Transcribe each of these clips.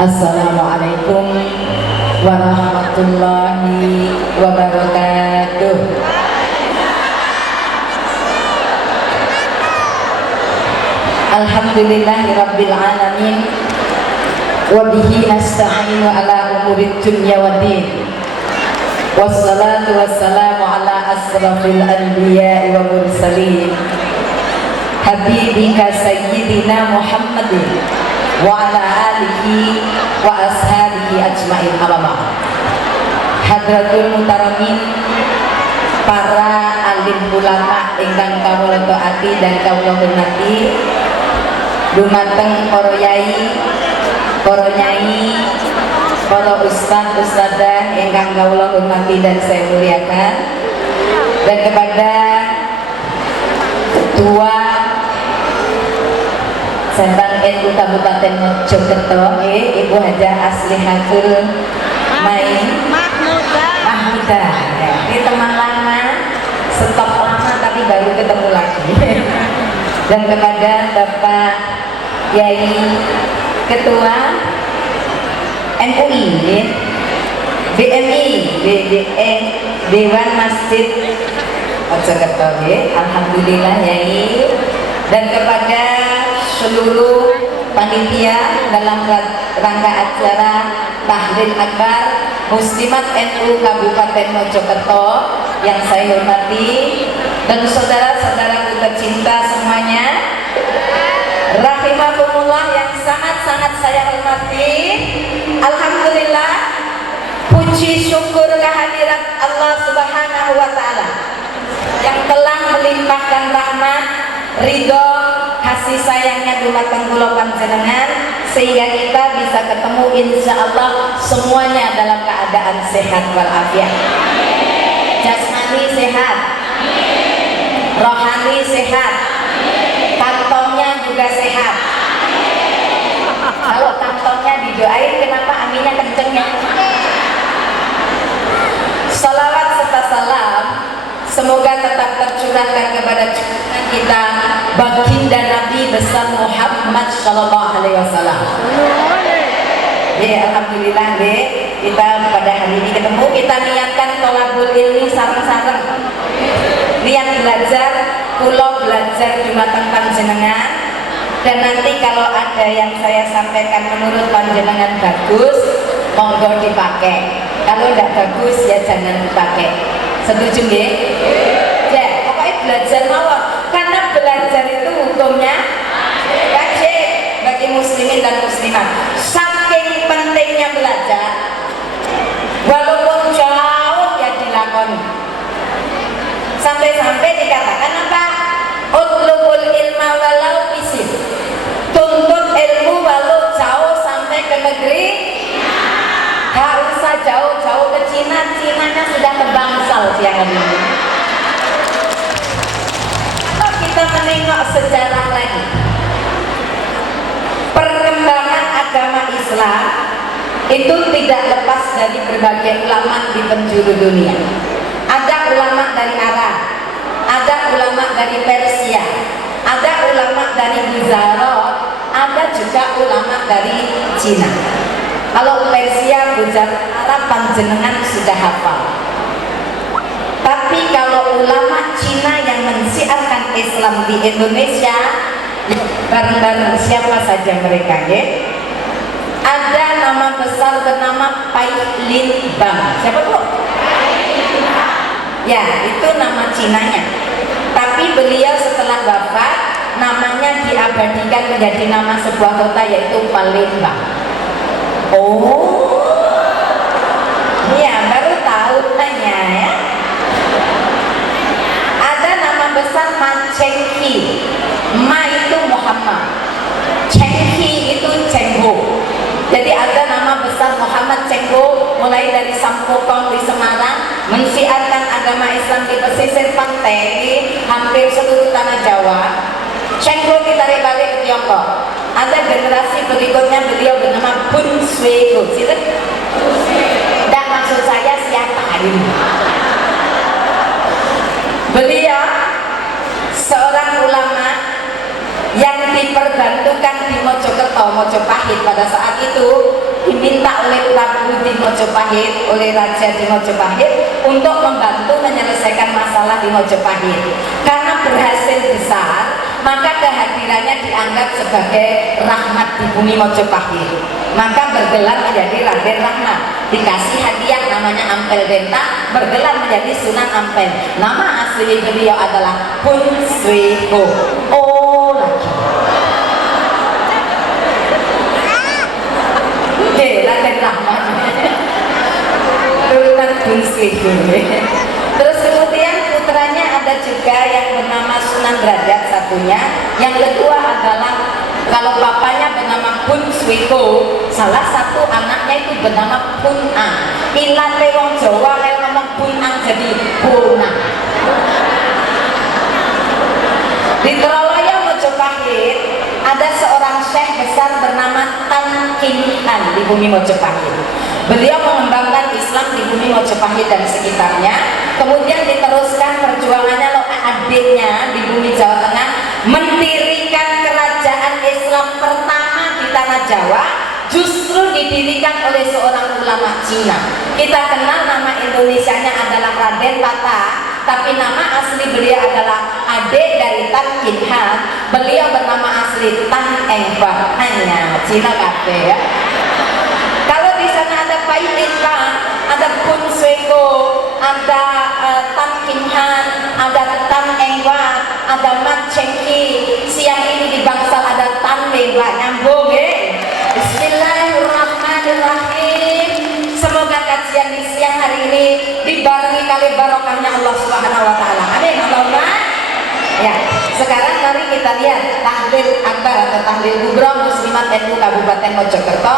Assalamualaikum warahmatullahi wabarakatuh. Alhamdulillahirabbil alamin wa bihi nasta'inu ala umurid dunya waddin. Wassalatu wassalamu ala asrafil anbiya'i wa mursalin habibika sayyidina Muhammadin wa ala alihi wa ashabihi ajma'in amama. Hadratul mutaramin, para alim ulama ingkang kawula taati dan kawula hormati, dumateng para yai, para nyai, para ustaz ustadzah ingkang kawula hormati dan saya muliakan, dan kepada ketua Sembang NU Kabupaten Mojokerto, Ibu Hajah Aslihatul Mahmudah. Ini teman lama, stop lama tapi baru ketemu lagi. Dan kepada Bapak Yai Ketua MUI, BMI, Dewan Masjid Mojokerto, alhamdulillah Yai. Dan kepada seluruh panitia dalam rangka acara Tahlil Akbar Muslimat NU Kabupaten Mojokerto yang saya hormati, dan saudara-saudaraku tercinta semuanya, rahimakumullah yang sangat-sangat saya hormati. Alhamdulillah, puji syukur kehadirat Allah Subhanahu wa taala yang telah melimpahkan rahmat, ridho, kasih sayangnya dumateng kula panjenengan sehingga kita bisa ketemu insyaallah semuanya dalam keadaan sehat walafiat. Jasmani sehat, rohani sehat, kantongnya juga sehat. Kalau kantongnya didoain, kenapa aminnya kenceng ya? Salawat serta salam semoga tetap tercurahkan kepada kita baginda Nabi besar Muhammad Sallallahu Alaihi Wasallam. Ya, alhamdulillah deh, kita pada hari ini ketemu, kita niatkan tolabul ilmi sareng-sareng. Niat belajar, pulau belajar dumateng panjenengan, dan nanti kalau ada yang saya sampaikan menurut panjenengan bagus, monggo dipakai. Kalau tidak bagus ya jangan dipakai. Setuju nggih? Ya, pokoknya belajar mawon. Karena belajar itu hukumnya wajib bagi muslimin dan muslimat. Saking pentingnya belajar, walaupun jauh ya dilakoni. Sampai-sampai dikatakan apa? Utlubul ilma walau bisin. Tuntut ilmu walau jauh sampai ke negeri. Gak usah jauh-jauh ke Cina, Cinanya sudah kebangsal siang ini. Kalau kita menengok sejarah lagi, perkembangan agama Islam itu tidak lepas dari berbagai ulama di penjuru dunia. Ada ulama dari Arab, ada ulama dari Persia, ada ulama dari Gujarat, ada juga ulama dari Cina. Kalau Persia, Gujarat, Arab panjenengan sudah hafal. Tapi kalau ulama Cina yang mensiarkan Islam di Indonesia, bareng-bareng siapa saja mereka ya? Ada nama besar bernama Pai Lin Bang. Siapa bu? Ya, itu nama Cinanya. Tapi beliau setelah wafat, namanya diabadikan menjadi nama sebuah kota, yaitu Palembang. Oh, iya baru tahu tanya ya. Ada nama besar Ma Chenghi. Ma itu Muhammad, Chenghi itu Chengho. Jadi ada nama besar Muhammad Chengho, mulai dari Sampokong di Semarang, mensiarkan agama Islam di pesisir pantai hampir seluruh tanah Jawa. Chengho kita balik ke Tiongkok. Ada generasi berikutnya beliau bernama Bun Swego. Tidak, maksud saya siapa ini? Beliau seorang ulama yang diperbantukan di Mojokerto, Mojopahit pada saat itu Prabu di Mojopahit, oleh Raja di Mojopahit untuk membantu menyelesaikan masalah di Mojopahit. Karena berhasil besar, maka kehadirannya dianggap sebagai rahmat di bumi Mojopahit. Maka bergelar menjadi Raden Rahmat, dikasih hadiah namanya Ampel Denta, bergelar menjadi Sunan Ampel. Nama asli beliau adalah Hun Sui Ho. Oh lagi. Oke, Raden Rahmat. Turunan Hun Sui Ho. Terus kemudian putranya ada juga yang bernama Sunan Derajat satunya. Yang kedua adalah kalau bapaknya bernama Hun Swiko, salah satu anaknya itu bernama Hun Ang. Ilate wong Jawa yang ngomong Hun Ang jadi Hunang. Di Troloyo Mojopahit ada seorang syekh besar bernama Tan King Han di bumi Mojopahit. Beliau mengembangkan Islam di bumi Mojopahit dan sekitarnya. Kemudian diteruskan perjuangannya lo adiknya di bumi Jawa Tengah mendirikan kerajaan Islam pertama di tanah Jawa, justru didirikan oleh seorang ulama Cina. Kita kenal nama Indonesianya adalah Raden Tata, tapi nama asli beliau adalah adik dari Tan King Han. Beliau bernama asli Tan Eng Bak. Hanya Cina kafe ya. Kalau di sana ada Pai Lin Kang, ada Hun Sweko, ada Tan King Han, ada Tan Eng Bak, ada Mat Cheng Ki. Siang ini di Bangsal ada Tan Leba, nyambung ya. Bismillahirrahmanirrahim. Semoga kajian di siang hari ini dibarengi kali barokahnya Allah Subhanahu wa taala. Amin. Allahumma. Ya, sekarang mari kita lihat tahlil akbar atau tahlil kubra Muslimat NU Kabupaten Mojokerto.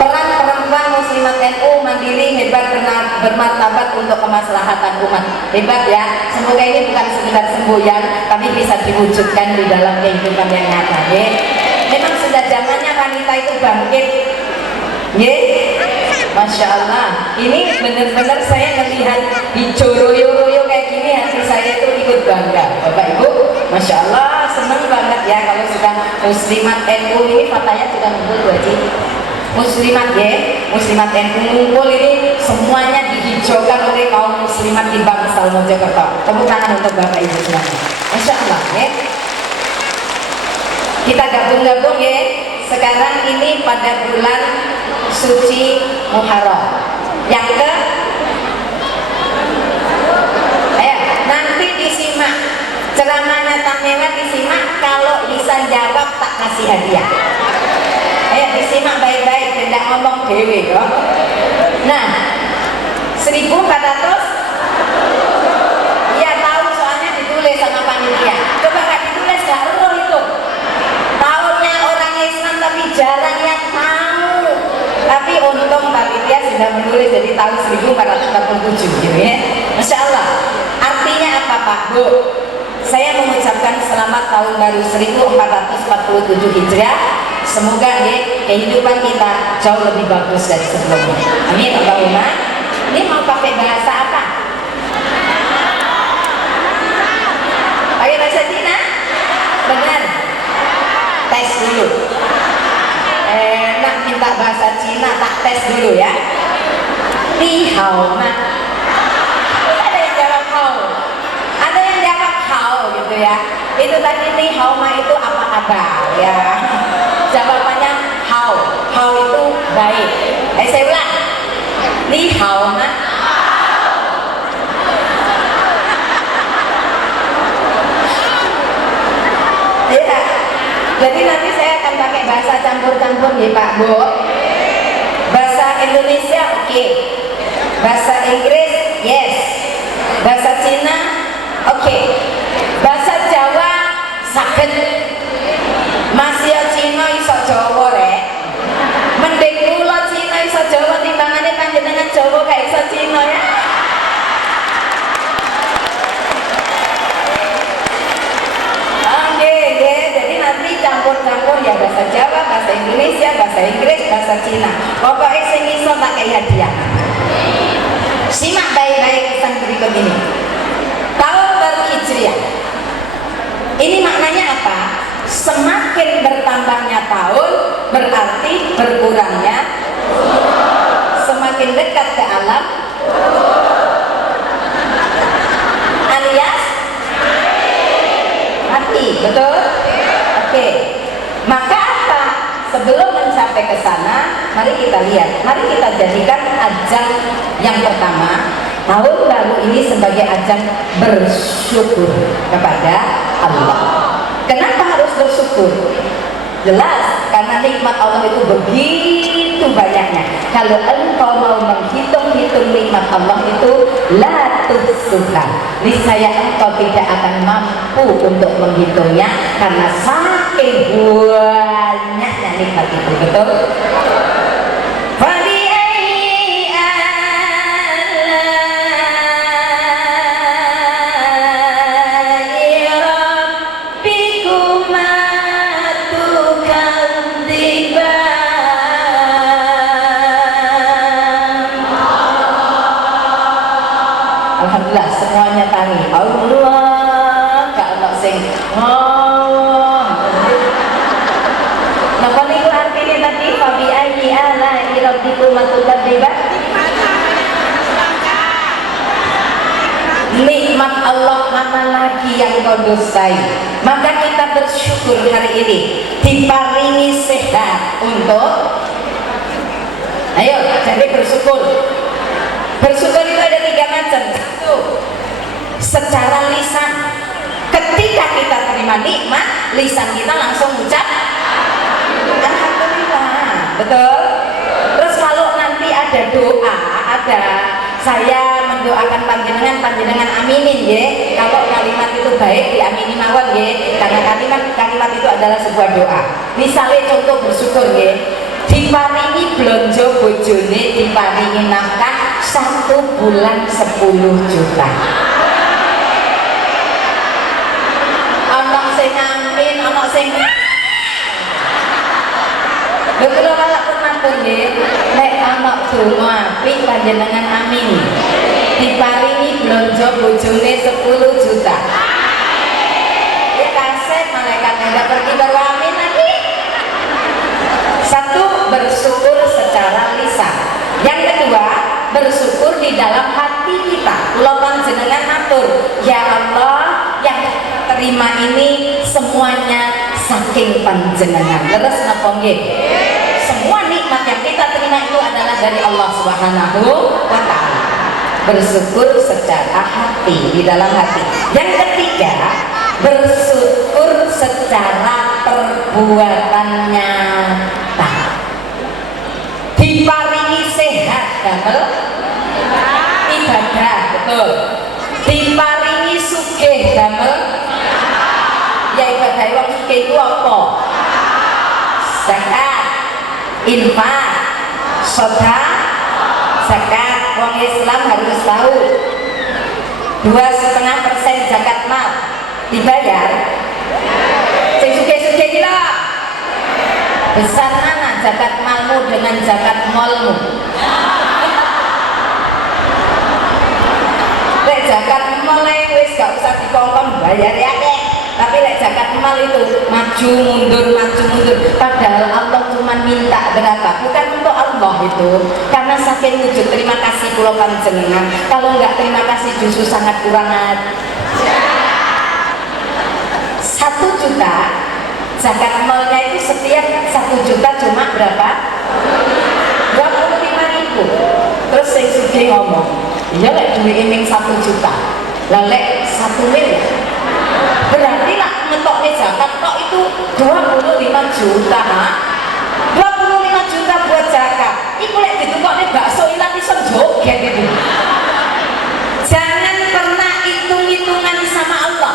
Peran perempuan Muslimat NU mandiri hebat bermartabat untuk kemaslahatan umat. Hebat ya. Semoga ini bukan sekedar semboyan, tapi bisa diwujudkan di dalam kehidupan yang nyata. Ya. Memang sudah zamannya wanita itu bangkit. Ya. Masya Allah, ini benar-benar saya melihat hijau royo-royo kayak gini, hati saya itu ikut bangga. Bapak Ibu, Masya Allah, senang banget ya kalau sudah Muslimat NU ini fatanya sudah ngumpul wajib. Muslimat ya, Muslimat NU ngumpul ini semuanya dihijaukan oleh kaum muslimat di Bangsal Mojokerto. Tepuk tangan untuk Bapak Ibu semuanya. Masya Allah ya. Kita gabung-gabung ya. Sekarang ini pada bulan suci Muharram. Yang ke ayo nanti disimak ceramahnya Tak Mewah, disimak, kalau bisa jawab tak kasih hadiah. Ayo disimak baik-baik, tidak ngomong dewe loh. Nah, 1400 ya tahu, soalnya ditulis sama panitia. Coba nggak ditulis nggak roh itu. Tahunnya orang Islam tapi jarang yang tahu. Tapi untung panitia sudah menulis jadi tahun 1447 gitu ya. Masya Allah. Artinya apa Pak Bu? Saya mengucapkan selamat tahun baru 1447 Hijriah. Semoga ya, kehidupan kita jauh lebih bagus dari sebelumnya. Amin Allahumma. Ini mau pakai bahasa apa? Pakai bahasa Cina? Benar. Tes dulu. Nak minta bahasa Cina, tak tes dulu ya. Ni hao ma. Ada yang jawab hao, ada yang jawab hao gitu ya. Itu tadi ni hao ma itu apa kabar ya. Jawabannya hao. Hao itu baik. Saya ulang. Ni hao ma. Ya. Jadi nanti saya akan pakai bahasa campur-campur ya Pak Bu. Bahasa Indonesia oke. Bahasa Inggris yes. Bahasa Cina oke. Bahasa Jawa saged. Masih Cina iso Jawa rek. Mending kula Cina iso Jawa timbangane panjenengan Jawa gak iso Cina ya. Campur-campur ya, bahasa Jawa, bahasa Indonesia, bahasa Inggris, bahasa Cina. Pokoknya sing iso tak kayak hadiah. Simak baik-baik pesan berikut ini. Tahun baru Hijriah. Ini maknanya apa? Semakin bertambahnya tahun berarti berkurangnya. semakin dekat ke alam alias mati, betul? Oke. Maka apa? Sebelum mencapai ke sana, mari kita lihat, mari kita jadikan ajang yang pertama tahun baru ini sebagai ajang bersyukur kepada Allah. Kenapa harus bersyukur? Jelas, karena nikmat Allah itu begitu banyaknya. Kalau engkau mau menghitung-hitung nikmat Allah itu la tuhsuha, niscaya engkau tidak akan mampu untuk menghitungnya karena saking banyaknya nikmat itu, betul? Alhamdulillah semuanya tani Allah gak ono sing ngomong. Napa niku artine tadi fabi ayyi ala rabbikum tukadziban? Nikmat Allah mana lagi yang kau dosai? Maka kita bersyukur hari ini diparingi sehat untuk ayo jadi bersyukur. Bersyukur itu ada 3 macam. Satu, secara lisan. Ketika kita terima nikmat, lisan kita langsung ucap alhamdulillah, betul? Terus kalau nanti ada doa, ada saya mendoakan panjenengan aminin ya. Kalau kalimat itu baik diamini mawon ya. Karena kalimat itu adalah sebuah doa. Misalnya contoh bersyukur ya. Diparingi blonjo bojone, diparingi nafkah 1 bulan 10 juta. Ono sing amin, ono sing lho kula malah pun nggih, nek ana donga apik panjenengan amin. Diparingi blonjo bojone 10 juta. Ya kasih malaikat enggak pergi baru amin lagi. Satu, bersyukur secara lisan. Yang kedua, bersyukur di dalam hati kita. Kula panjenengan matur, ya Allah, yang terima ini semuanya saking panjenengan. Leres napa nggih? Semua nikmat yang kita terima itu adalah dari Allah Subhanahu wa taala. Bersyukur secara hati, di dalam hati. Yang ketiga, bersyukur secara perbuatan nyata. Diparingi sehat damel ibadah, betul. Diparingi sugih damel ya ibadah wong sugih itu apa? Zakat, infak, sedekah. Zakat wong Islam harus tahu 2,5% zakat mal dibayar. Sing sugih-sugih iki lho. Besar mana zakat malmu dengan zakat malmu? Lek zakat mal wis gak usah dikongkon bayar ya deh. Tapi lek zakat mal itu maju mundur. Padahal Allah cuma minta berapa? Bukan untuk Allah itu. Karena saking wujud terima kasih kula panjenengan. Kalau nggak terima kasih justru sangat kurang ajar. 1 juta zakat malnya itu setiap 1 juta cuma berapa? 25.000. Terus saya sugih ngomong, iya lek duit iming 1 juta, lah lek 1 miliar, berarti lah ngetoknya zakat tok itu 25 juta, ha? 25 juta buat zakat. Iku lek ditukokne bakso ilat iso joget gitu. Jangan pernah hitung-hitungan sama Allah.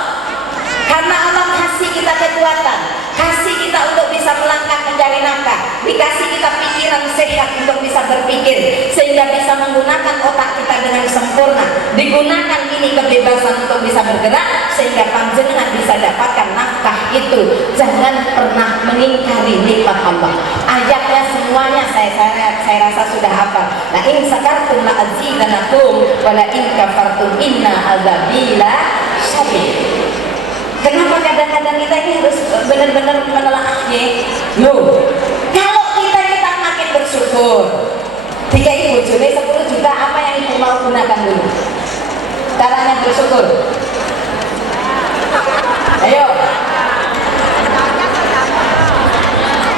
Karena Allah kasih kita kekuatan, kasih kita untuk bisa melangkah mencari nafkah, dikasih kita pikiran sehat untuk bisa berpikir, sehingga bisa menggunakan otak kita dengan sempurna, digunakan ini kebebasan untuk bisa bergerak, sehingga panjenengan bisa dapatkan nafkah itu. Jangan pernah mengingkari nikmat Allah. Ayatnya semuanya saya rasa sudah hafal. La in sakartum la azidanakum wa la in kafartum inna azabi la syadid. Kenapa kadang-kadang kita ini harus benar-benar menelaahnya? Loh, kalau kita makin bersyukur, jika ibu bojone mau gunakan dulu. Caranya bersyukur. Ayo.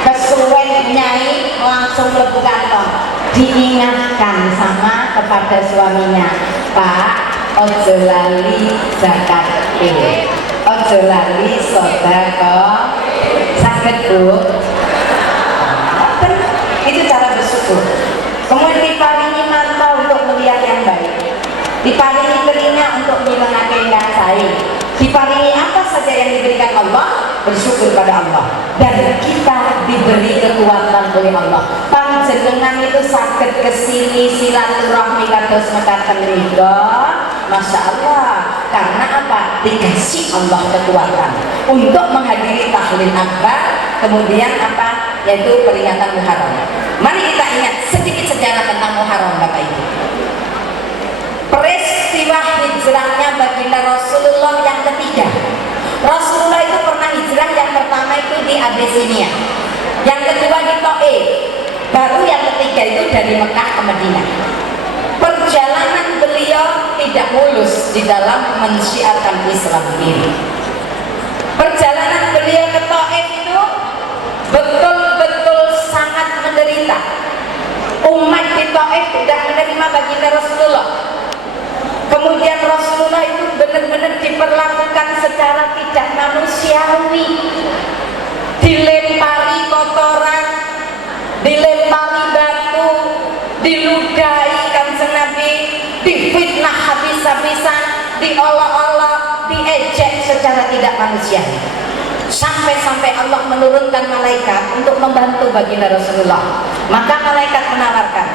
Kesuwen nyai langsung lebu kantong. Diingatkan sama kepada suaminya, Pak, ojo lali zakat, ojo lali sedekah. Sakit Bu. Itu cara bersyukur. Kemudian diparingi mata untuk melihat yang baik, diparingi telinga untuk mendengar yang baik, diparingi apa saja yang diberikan Allah, bersyukur pada Allah. Dan kita diberi kekuatan oleh Allah. Panjenengan itu sakit kesini silaturahmi kados mekaten niku, Masya Allah. Karena apa? Dikasih Allah kekuatan untuk menghadiri tahlil akbar, kemudian apa? Yaitu peringatan Muharram. Mari kita ingat sedikit sejarah tentang Muharram, Bapak Ibu. Peristiwa hijrahnya baginda Rasulullah yang ketiga. Rasulullah itu pernah hijrah, yang pertama itu di Abyssinia, yang kedua di Taif, baru yang ketiga itu dari Mekah ke Madinah. Perjalanan beliau tidak mulus di dalam mensyiarkan Islam ini. Perjalanan beliau ke Taif itu betul-betul sangat menderita. Umat di Taif tidak menerima baginda Rasulullah. Kemudian Rasulullah itu benar-benar diperlakukan secara tidak manusiawi, dilempari kotoran, dilempari batu, diludahi Kanjeng Nabi, difitnah habis-habisan, diolok-olok, diejek secara tidak manusiawi. Sampai-sampai Allah menurunkan malaikat untuk membantu baginda Rasulullah. Maka malaikat menawarkan,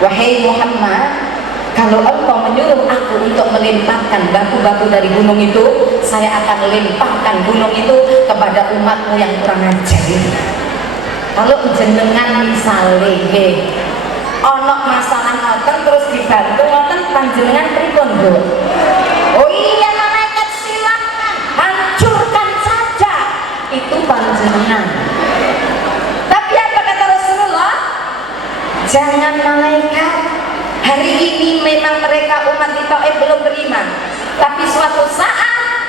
wahai Muhammad, kalau engkau menyuruh aku untuk melemparkan batu-batu dari gunung itu, saya akan lemparkan gunung itu kepada umatmu yang kurang ajar. Kalau jenengan misalnya ono masalah ngoten terus dibantu ngoten, panjenengan pripun, Bu? Oh iya, malaikat silakan hancurkan saja itu panjenengan. Tapi apa kata Rasulullah? Jangan malaikat. Hari ini memang mereka umat di Taif belum beriman, tapi suatu saat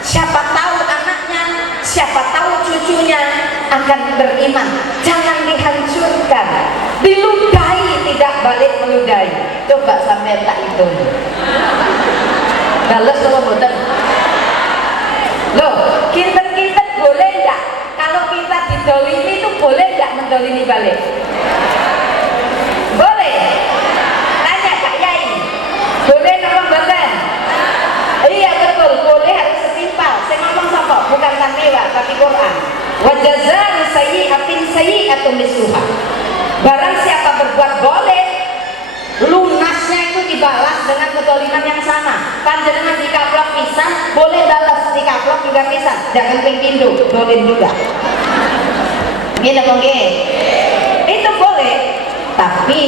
siapa tahu anaknya, siapa tahu cucunya akan beriman. Jangan dihancurkan, diludahi, tidak balik meludahi. Coba sampai tak itu balas sama boten. Loh, kita boleh enggak kalau kita didolimi itu boleh enggak mendolimi balik? Boleh. Tanya Kak Yai, boleh apa boten? Iya betul, boleh, harus setimpal. Saya ngomong siapa? Bukan santriwa tapi Quran. Wa jazaa'u sayyi'atin sayyi'atun misluha. Barang siapa berbuat boleh, lunasnya itu dibalas dengan kedoliman yang sama. Panjenengan dikaplok pisan, boleh balas dikaplok juga pisan. Jangan pingpindu, dolim juga. Gitu mungkin. Itu boleh. Tapi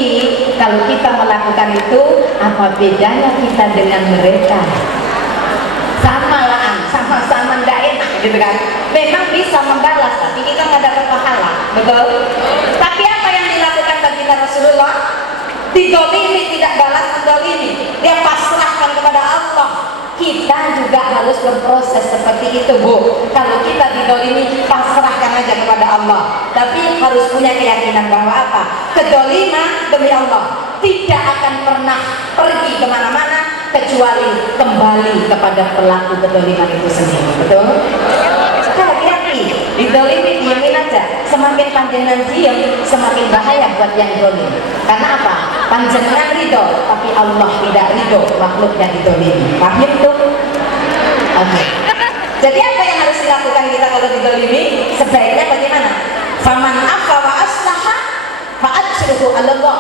kalau kita melakukan itu, apa bedanya kita dengan mereka? Sama lah, sama-sama nggak enak gitu kan. Memang bisa membalas, tapi kita nggak dapat pahala, betul? Tapi apa yang dilakukan baginda Rasulullah? Didolimi, tidak balas mendolimi, dia pasrahkan kepada Allah. Kita juga harus berproses seperti itu, Bu. Kalau kita didolimi, pasrahkan aja kepada Allah. Tapi harus punya keyakinan bahwa apa? Kedoliman demi Allah tidak akan pernah pergi kemana-mana kecuali kembali kepada pelaku kedoliman itu sendiri, betul? Hati-hati, didolimi diamin aja. Semakin panjenengan diam, semakin bahaya buat yang dolim. Karena apa? Panjenengan ridho, tapi Allah tidak ridho makhluk yang didolimi. Paham tuh? Oke. Jadi apa yang harus dilakukan kita kalau didolimi? Sebaiknya bagaimana? Faman afa wa aslaha fa ajruhu 'ala Allah.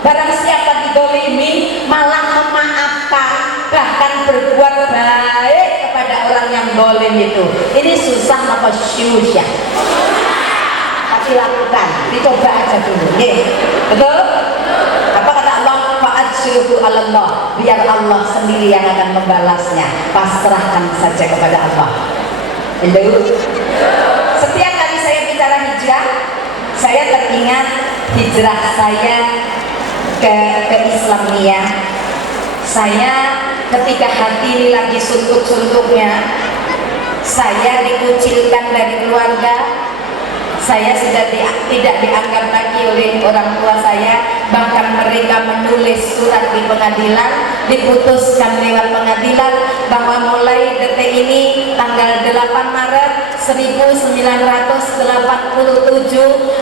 Barang siapa didolimi malah memaafkan, bahkan berbuat baik kepada orang yang dolim itu, ini susah apa syusya? Tapi lakukan, dicoba aja dulu, betul? Apa kata Allah? Fa'ajruhu 'ala Allah, biar Allah sendiri yang akan membalasnya. Pasrahkan saja kepada Allah. Itu. Setiap kali saya bicara hijrah, saya teringat hijrah saya ke Islamiyah Saya ketika hati ini lagi suntuk-suntuknya, saya dikucilkan dari keluarga, saya sudah tidak dianggap lagi oleh orang tua saya, bahkan mereka menulis surat di pengadilan, diputuskan lewat pengadilan bahwa mulai detik ini tanggal 8 Maret 1987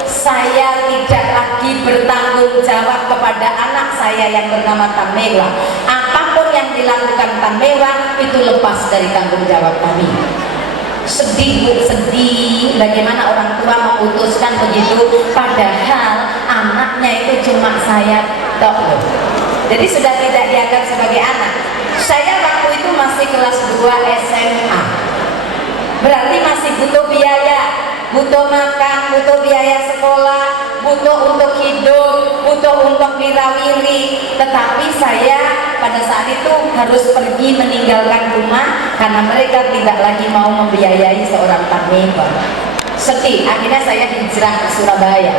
saya tidak lagi bertanggung jawab kepada anak saya yang bernama Tamewa. Apapun yang dilakukan Tamewa itu lepas dari tanggung jawab kami. Sedih Bu, sedih bagaimana orang tua memutuskan begitu, padahal anaknya itu cuma saya tok loh. Jadi sudah tidak dianggap sebagai anak. Saya waktu itu masih kelas 2 SMA, berarti masih butuh biaya, butuh makan, butuh biaya sekolah, butuh untuk hidup, butuh untuk wirawiri. Tetapi saya pada saat itu harus pergi meninggalkan rumah karena mereka tidak lagi mau membiayai seorang tamewa. Sedih, akhirnya saya hijrah ke Surabaya.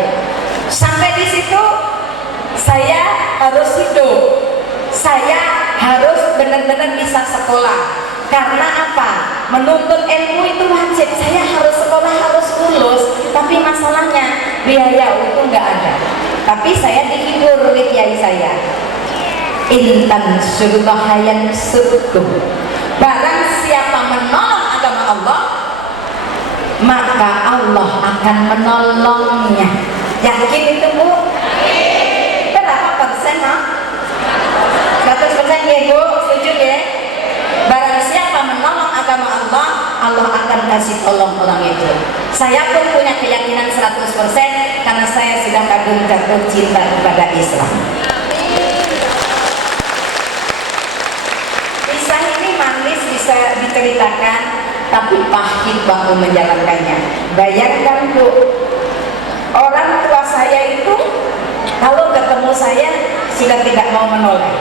Sampai di situ saya harus hidup, saya harus benar-benar bisa sekolah. Karena apa? Menuntut ilmu itu wajib. Saya harus sekolah, harus lulus. Tapi masalahnya biaya itu nggak ada. Tapi saya dihibur oleh kiai saya. Intan surbahayan surkum. Barang siapa menolong agama Allah, maka Allah akan menolongnya. Yakin itu Bu? Berapa persen? 100% ya Bu? Setuju ya? Barang siapa menolong agama Allah, Allah akan kasih tolong orang itu. Saya pun punya keyakinan 100% karena saya sudah kagum jatuh cinta kepada Islam. Kisah ini manis bisa diceritakan, tapi pahit waktu menjalankannya. Bayangkan Bu, orang tua saya itu kalau ketemu saya sudah tidak mau menoleh.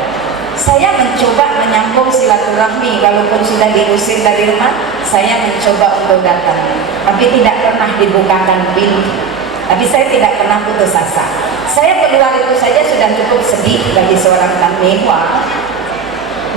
Saya mencoba menyambung silaturahmi, walaupun sudah diusir dari rumah, saya mencoba untuk datang, tapi tidak pernah dibukakan pintu. Tapi saya tidak pernah putus asa. Saya keluar itu saja sudah cukup sedih bagi seorang tamewa,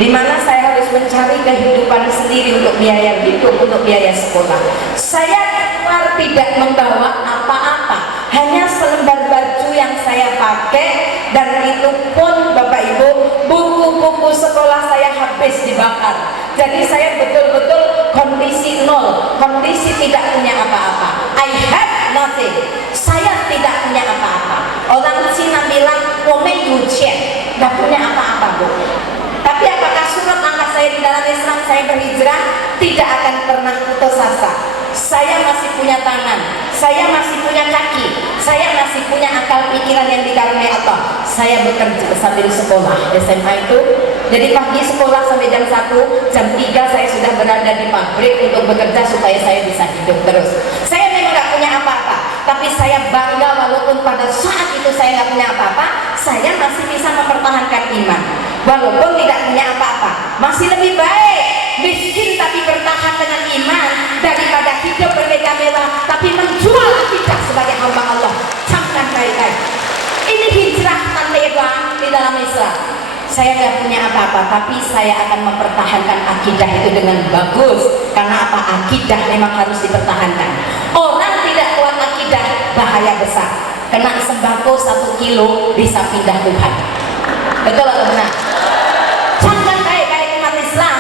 di mana saya harus mencari kehidupan sendiri untuk biaya hidup, untuk biaya sekolah. Saya keluar tidak membawa apa-apa, hanya selembar baju yang saya pakai, dan itu pun Bapak Ibu, buku-buku sekolah saya habis dibakar. Jadi saya betul-betul kondisi nol, kondisi tidak punya apa-apa. I have nothing. Saya tidak punya apa-apa. Orang Cina bilang "Wome yuchen", nggak punya apa-apa Bu. Tapi apakah surat angkat saya di dalam Islam saya berhijrah? Tidak akan pernah putus asa. Saya masih punya tangan, saya masih punya kaki, saya masih punya akal pikiran yang dikaruniai Allah. Saya bekerja sambil sekolah SMA itu. Jadi pagi sekolah sampai jam 1, jam 3 saya sudah berada di pabrik untuk bekerja supaya saya bisa hidup terus. Saya memang gak punya apa-apa, tapi saya bangga walaupun pada saat itu saya gak punya apa-apa, saya masih bisa mempertahankan iman. Walaupun tidak punya apa-apa, masih lebih baik miskin tapi bertahan dengan iman daripada hidup bermegah-mewah tapi menjual akidah sebagai hamba Allah. Camkan baik-baik. Ini hijrah tamewa di dalam Islam. Saya nggak punya apa-apa, tapi saya akan mempertahankan akidah itu dengan bagus. Karena apa? Akidah memang harus dipertahankan. Orang tidak kuat akidah, bahaya besar. Kena sembako 1 kilo bisa pindah Tuhan. Betul atau benar? Camkan baik-baik umat Islam.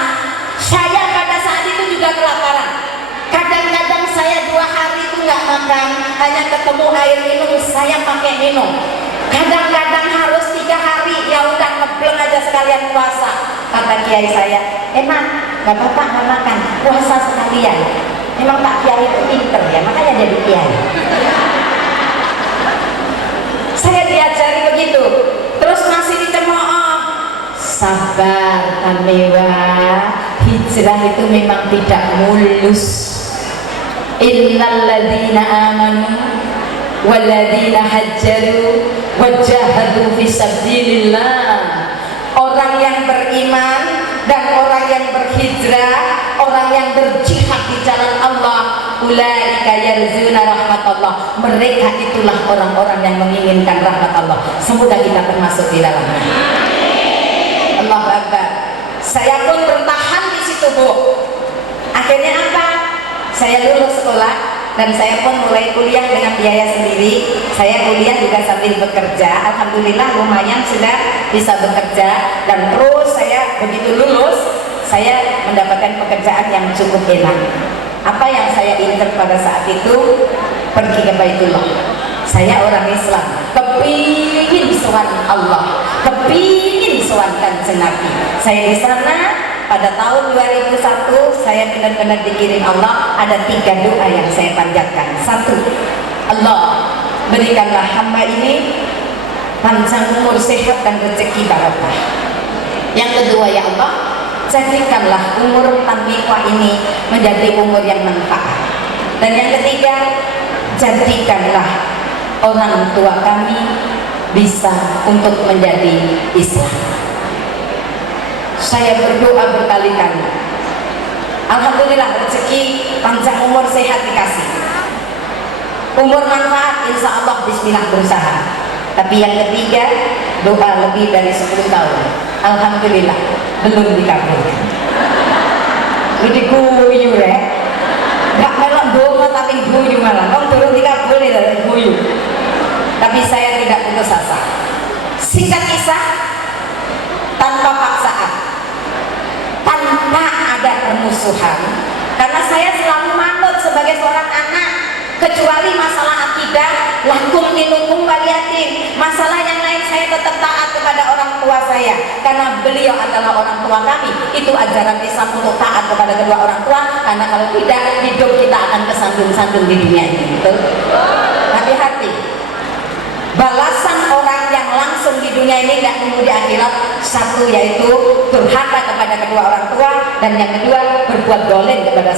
Saya pada saat itu juga kelaparan. Kadang-kadang saya 2 hari itu nggak makan, hanya ketemu air minum saya pakai minum. Kadang-kadang harus 3 hari, ya udah ngebleng aja sekalian puasa. Kata kiai saya, emang nggak apa-apa nggak makan, puasa sekalian. Memang Pak Kiai itu pinter ya, makanya jadi kiai. Saya diajari begitu, terus masih dicemooh. Sabar tamewa, hijrah itu memang tidak mulus. Innal ladzina amanu walladzina hajjaru wajahadu fisabilillah. Orang yang beriman dan orang yang berhijrah, orang yang berjihad di jalan Allah, ulaika yarjuna rahmatullah. Mereka itulah orang-orang yang menginginkan rahmat Allah. Semoga kita termasuk di dalamnya. Allahu Akbar. Saya pun bertahan di situ, Bu. Akhirnya apa? Saya lulus sekolah dan saya pun mulai kuliah dengan biaya sendiri. Saya kuliah juga sambil bekerja. Alhamdulillah lumayan sudah bisa bekerja, dan terus saya begitu lulus saya mendapatkan pekerjaan yang cukup enak. Apa yang saya inginkan pada saat itu? Pergi ke Baitullah. Saya orang Islam, kepingin sowan Allah, kepingin sowan Kanjeng Nabi. Saya di sana pada tahun 2001 saya benar-benar dikirim Allah. Ada 3 doa yang saya panjatkan. 1, Allah berikanlah hamba ini panjang umur, sehat dan rezeki barokah. Yang kedua, ya Allah, jadikanlah umur tamliqa ini menjadi umur yang manfaat. Dan yang ketiga, jadikanlah orang tua kami bisa untuk menjadi Islam. Saya berdoa berkali-kali. Alhamdulillah rezeki panjang umur, sehat dikasih. Umur manfaat insya Allah, bismillah berusaha. Tapi yang ketiga, doa lebih dari 10 tahun. Alhamdulillah belum dikabulkan. Lu diguyu ya. Gak melok doa tapi guyu malah. Kau turun dikabul dari guyu. Tapi saya tidak putus asa. Singkat kisah, tanpa paksaan, tanpa ada permusuhan, karena saya selalu manut sebagai seorang anak, kecuali masalah akidah, lakum dinukum waliyatim. Masalah yang lain saya tetap taat kepada orang tua saya, karena beliau adalah orang tua kami. Itu ajaran Islam untuk taat kepada kedua orang tua, karena kalau tidak, hidup kita akan kesandung-sandung di dunia ini. Betul? Hati-hati. Balasan orang yang langsung di dunia ini tidak nunggu di akhirat. 1 yaitu durhaka kepada kedua orang tua, dan yang kedua berbuat dolim kepada